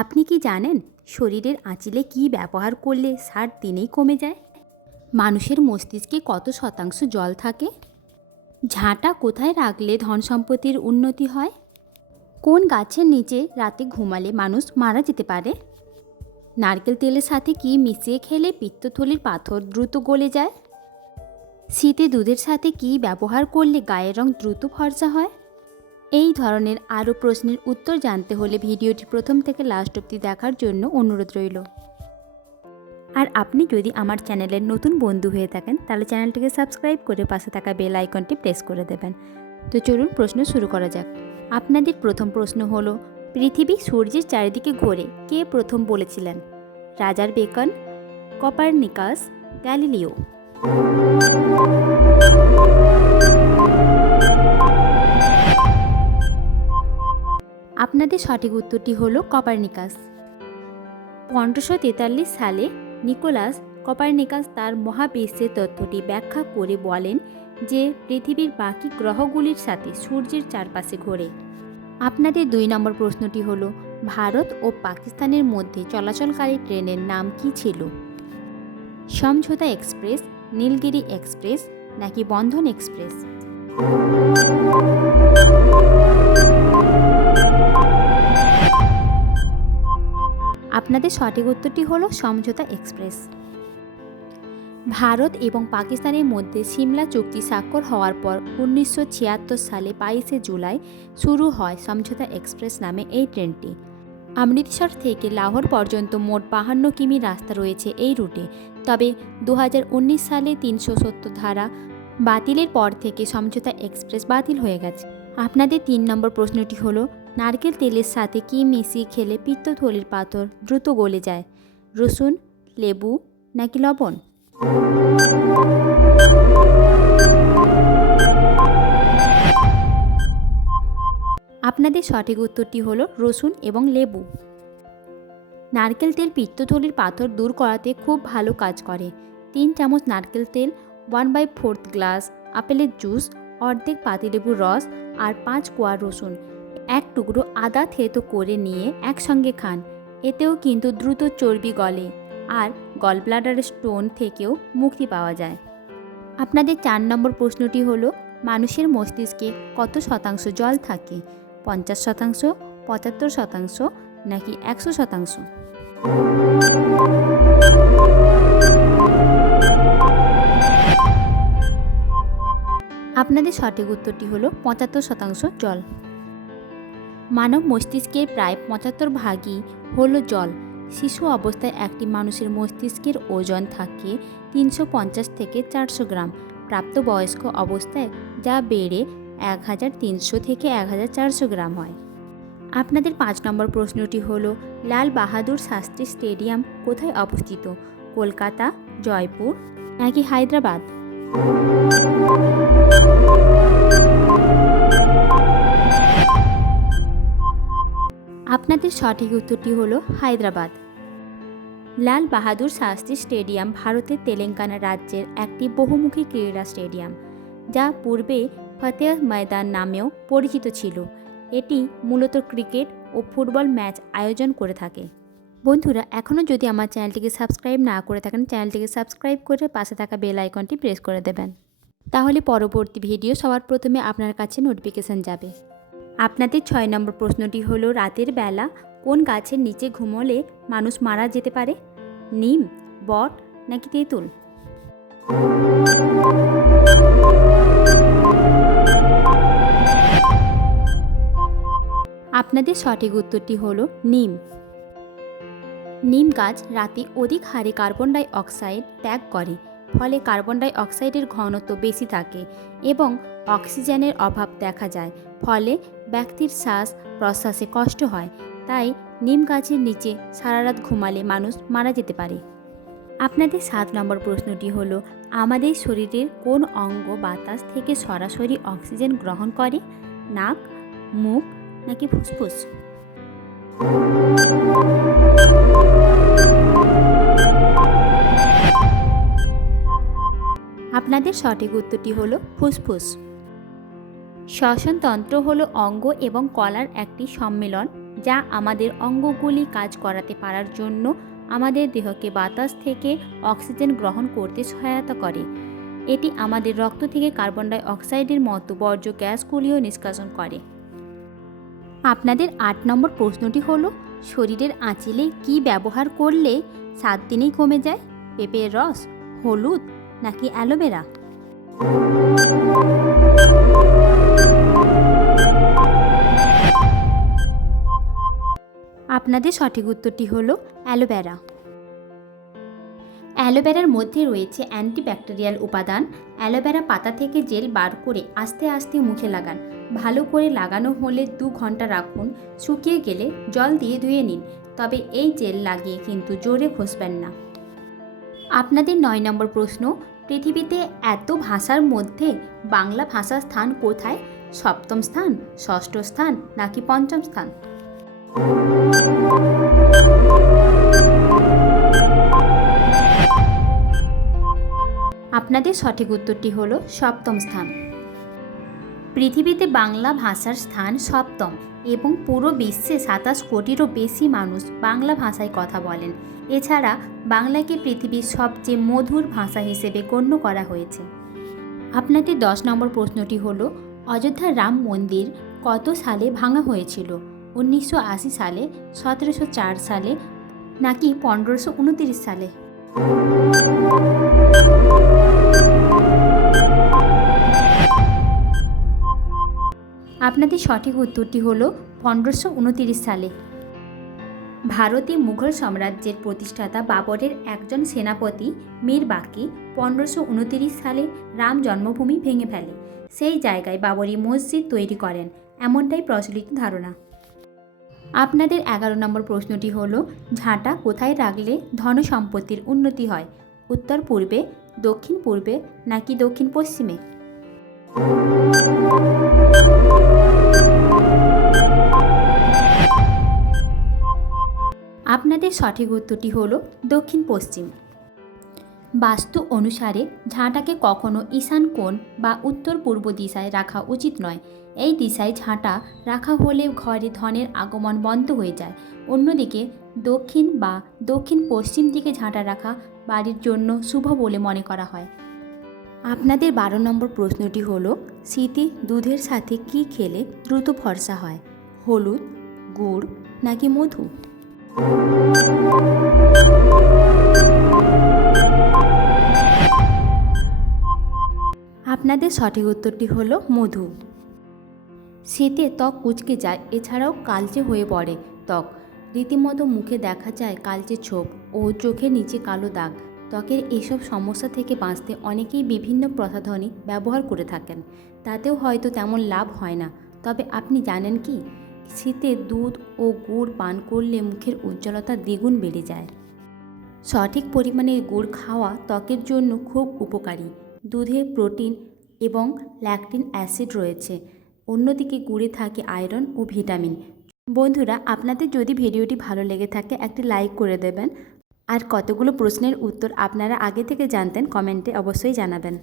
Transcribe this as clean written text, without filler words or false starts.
আপনি কি জানেন শরীরের আঁচিলে কী ব্যবহার করলে 60 দিনেই কমে যায়? মানুষের মস্তিষ্কে কত শতাংশ জল থাকে? ঝাঁটা কোথায় রাখলে ধন সম্পত্তির উন্নতি হয়? কোন গাছের নিচে রাতে ঘুমালে মানুষ মারা যেতে পারে? নারকেল তেলের সাথে কি মিশিয়ে খেলে পিত্তথলির পাথর দ্রুত গলে যায়? শীতে দুধের সাথে কি ব্যবহার করলে গায়ের রং দ্রুত ফর্সা হয়? এই ধরনের আরও প্রশ্নের উত্তর জানতে হলে ভিডিওটি প্রথম থেকে লাস্ট অবধি দেখার জন্য অনুরোধ রইল। আর আপনি যদি আমার চ্যানেলের নতুন বন্ধু হয়ে থাকেন তাহলে চ্যানেলটিকে সাবস্ক্রাইব করে পাশে থাকা বেল আইকনটি প্রেস করে দেবেন। তো চলুন প্রশ্ন শুরু করা যাক। আপনাদের প্রথম প্রশ্ন হলো, পৃথিবী সূর্যের চারিদিকে ঘোরে কে প্রথম বলেছিলেন? রাজার বেকন, কপারনিকাস, গ্যালিলিও। আপনাদের সঠিক উত্তরটি হলো কপারনিকাস। 1543 সালে নিকোলাস কপারনিকাস তার মহাবিশ্বের তত্ত্বটি ব্যাখ্যা করে বলেন যে পৃথিবীর বাকি গ্রহগুলির সাথে সূর্যের চারপাশে ঘোরে। আপনাদের 2 নম্বর প্রশ্নটি হলো, ভারত ও পাকিস্তানের মধ্যে চলাচলকারী ট্রেনের নাম কী ছিল? সমঝোতা এক্সপ্রেস, নীলগিরি এক্সপ্রেস নাকি বন্ধন এক্সপ্রেস? আপনাদের সঠিক উত্তরটি হলো সমঝোতা এক্সপ্রেস। ভারত এবং পাকিস্তানের মধ্যে সিমলা চুক্তি স্বাক্ষর হওয়ার পর 1976 সালে 22 জুলাই শুরু হয় সমঝোতা এক্সপ্রেস নামে এই ট্রেনটি। অমৃতসর থেকে লাহোর পর্যন্ত মোট 52 কিমি রাস্তা রয়েছে এই রুটে। তবে 2019 সালে 370 ধারা বাতিলের পর থেকে সমঝোতা এক্সপ্রেস বাতিল হয়ে গেছে। আপনাদের 3 নম্বর প্রশ্নটি হলো, নারকেল তেলের সাথে কি মিশিয়ে খেলে পিত্তথলির পাথর দ্রুত গলে যায়? রসুন, লেবু নাকি লবণ? আপনাদের সঠিক উত্তরটি হলো রসুন এবং লেবু। নারকেল তেল পিত্তথলির পাথর দূর করাতে খুব ভালো কাজ করে। 3 চামচ নারকেল তেল, 1/4 গ্লাস আপেলের জুস, অর্ধেক পাতিলেবুর রস আর 5 কোয়া রসুন, 1 টুকরো আদা থেতো করে নিয়ে একসঙ্গে খান। এতেও কিন্তু দ্রুত চর্বি গলে আর গলব্লাডার স্টোন থেকেও মুক্তি পাওয়া যায়। আপনাদের 4 নম্বর প্রশ্নটি হলো, মানুষের মস্তিষ্কে কত শতাংশ জল থাকে? 50%, 75% নাকি 100%? আপনাদের সঠিক উত্তরটি হলো 75% জল। মানব মস্তিষ্কের প্রায় 75 ভাগই হলো জল। শিশু অবস্থায় একটি মানুষের মস্তিষ্কের ওজন থাকে 350 থেকে 400 গ্রাম। প্রাপ্তবয়স্ক অবস্থায় যা বেড়ে 1300 থেকে 1400 গ্রাম হয়। আপনাদের 5 নম্বর প্রশ্নটি হলো, লাল বাহাদুর শাস্ত্রী স্টেডিয়াম কোথায় অবস্থিত? কলকাতা, জয়পুর নাকি হায়দ্রাবাদ? আপনাদের সঠিক উত্তরটি হলো হায়দ্রাবাদ। লাল বাহাদুর শাস্ত্রী স্টেডিয়াম ভারতের তেলেঙ্গানা রাজ্যের একটি বহুমুখী ক্রীড়া স্টেডিয়াম, যা পূর্বে ফতেহ ময়দান নামেও পরিচিত ছিল। এটি মূলত ক্রিকেট ও ফুটবল ম্যাচ আয়োজন করে থাকে। বন্ধুরা, এখনও যদি আমার চ্যানেলটিকে সাবস্ক্রাইব না করে থাকেন চ্যানেলটিকে সাবস্ক্রাইব করে পাশে থাকা বেল আইকনটি প্রেস করে দেবেন। তাহলে পরবর্তী ভিডিও সবার প্রথমে আপনার কাছে নোটিফিকেশান যাবে। আপনাদের 6 নম্বর প্রশ্নটি হলো, রাতের বেলা কোন গাছের নিচে ঘুমোলে মানুষ মারা যেতে পারে? নিম, বট নাকি তেঁতুল? আপনাদের সঠিক উত্তরটি হলো নিম। নিম গাছ রাতে অধিক হারে কার্বন ডাই অক্সাইড ত্যাগ করে, ফলে কার্বন ডাই অক্সাইডের ঘনত্ব বেশি থাকে এবং অক্সিজেনের অভাব দেখা যায়, ফলে ব্যক্তির শ্বাস প্রশ্বাসে কষ্ট হয়। তাই নিম গাছের নিচে সারা রাত ঘুমালে মানুষ মারা যেতে পারে। আপনাদের 7 নম্বর প্রশ্নটি হলো, আমাদের শরীরের কোন অঙ্গ বাতাস থেকে সরাসরি অক্সিজেন গ্রহণ করে? নাক, মুখ নাকি ফুসফুস? আপনাদের সঠিক উত্তরটি হলো ফুসফুস। শ্বসনতন্ত্র হলো অঙ্গ এবং কলার একটি সম্মেলন যা আমাদের অঙ্গগুলি কাজ করাতে পারার জন্য আমাদের দেহকে বাতাস থেকে অক্সিজেন গ্রহণ করতে সহায়তা করে। এটি আমাদের রক্ত থেকে কার্বন ডাই অক্সাইডের মতো বর্জ্য গ্যাসগুলিও নিষ্কাশন করে। আপনাদের 8 নম্বর প্রশ্নটি হলো, শরীরের আঁচিলে কি ব্যবহার করলে 7 দিনেই কমে যায়? পেঁপের রস, হলুদ নাকি অ্যালোভেরা? আপনাদের সঠিক উত্তরটি হলো অ্যালোভেরা। অ্যালোভেরার মধ্যে রয়েছে অ্যান্টিব্যাকটেরিয়াল উপাদান। অ্যালোভেরা পাতা থেকে জেল বার করে আস্তে আস্তে মুখে লাগান। ভালো করে লাগানো হলে 2 ঘন্টা রাখুন। শুকিয়ে গেলে জল দিয়ে ধুয়ে নিন, তবে এই জেল লাগিয়ে কিন্তু জোরে ঘষবেন না। আপনাদের 9 নম্বর প্রশ্ন, পৃথিবীতে এত ভাষার মধ্যে বাংলা ভাষার স্থান কোথায়? 7ম স্থান, 6ষ্ঠ স্থান নাকি 5ম স্থান? আপনাদের সঠিক উত্তরটি হলো 7ম স্থান। পৃথিবীতে বাংলা ভাষার স্থান 7ম এবং পুরো বিশ্বে 27 কোটিরও বেশি মানুষ বাংলা ভাষায় কথা বলেন। এছাড়া বাংলাকে পৃথিবীর সবচেয়ে মধুর ভাষা হিসেবে গণ্য করা হয়েছে। আপনাদের 10 নম্বর প্রশ্নটি হলো, অযোধ্যার রাম মন্দির কত সালে ভাঙা হয়েছিল? 1980 সালে, 1704 সালে নাকি 1529 সালে? আপনাদের সঠিক উত্তরটি হলো 1529 সালে। ভারতে মুঘল সাম্রাজ্যের প্রতিষ্ঠাতা বাবরের একজন সেনাপতি মীর বাকি 1529 সালে রাম জন্মভূমি ভেঙে ফেলে। সেই জায়গায় বাবরি মসজিদ তৈরি করেন, এমনটাই প্রচলিত ধারণা। আপনাদের 11 নম্বর প্রশ্নটি হলো, ঝাঁটা কোথায় রাখলে ধন সম্পত্তির উন্নতি হয়? উত্তর পূর্বে, দক্ষিণ পূর্বে নাকি দক্ষিণ পশ্চিমে? আপনাদের সঠিক উত্তরটি হলো দক্ষিণ পশ্চিম। বাস্তু অনুসারে ঝাঁটাকে কখনো ঈশান কোণ বা উত্তর পূর্ব দিশায় রাখা উচিত নয়। এই দিশায় ঝাঁটা রাখা হলে ঘরে ধনের আগমন বন্ধ হয়ে যায়। অন্যদিকে দক্ষিণ বা দক্ষিণ পশ্চিম দিকে ঝাঁটা রাখা বাড়ির জন্য শুভ বলে মনে করা হয়। আপনাদের 12 নম্বর প্রশ্নটি হলো, শীতে দুধের সাথে কি খেলে দ্রুত ফর্সা হয়? হলুদ, গুড় নাকি মধু? আপনাদের সঠিক উত্তরটি হলো মধু। শীতে ত্বক কুঁচকে যায়, এছাড়াও কালচে হয়ে পড়ে ত্বক। রীতিমতো মুখে দেখা যায় কালচে ছোপ ও চোখের নিচে কালো দাগ। ত্বকের এসব সমস্যা থেকে বাঁচতে অনেকেই বিভিন্ন প্রসাধনী ব্যবহার করে থাকেন, তাতেও হয়তো তেমন লাভ হয় না। তবে আপনি জানেন কি, শীতে দুধ ও গুড় পান করলে মুখের উজ্জ্বলতা দ্বিগুণ বেড়ে যায়। সঠিক পরিমাণে গুড় খাওয়া ত্বকের জন্য খুব উপকারী। দুধে প্রোটিন এবং ল্যাকটিন অ্যাসিড রয়েছে, অন্যদিকে গুড়ে থাকে আয়রন ও ভিটামিন। বন্ধুরা, আপনাদের যদি ভিডিওটি ভালো লেগে থাকে একটি লাইক করে দেবেন, আর কতগুলো প্রশ্নের উত্তর আপনারা আগে থেকে জানতেন কমেন্টে অবশ্যই জানাবেন।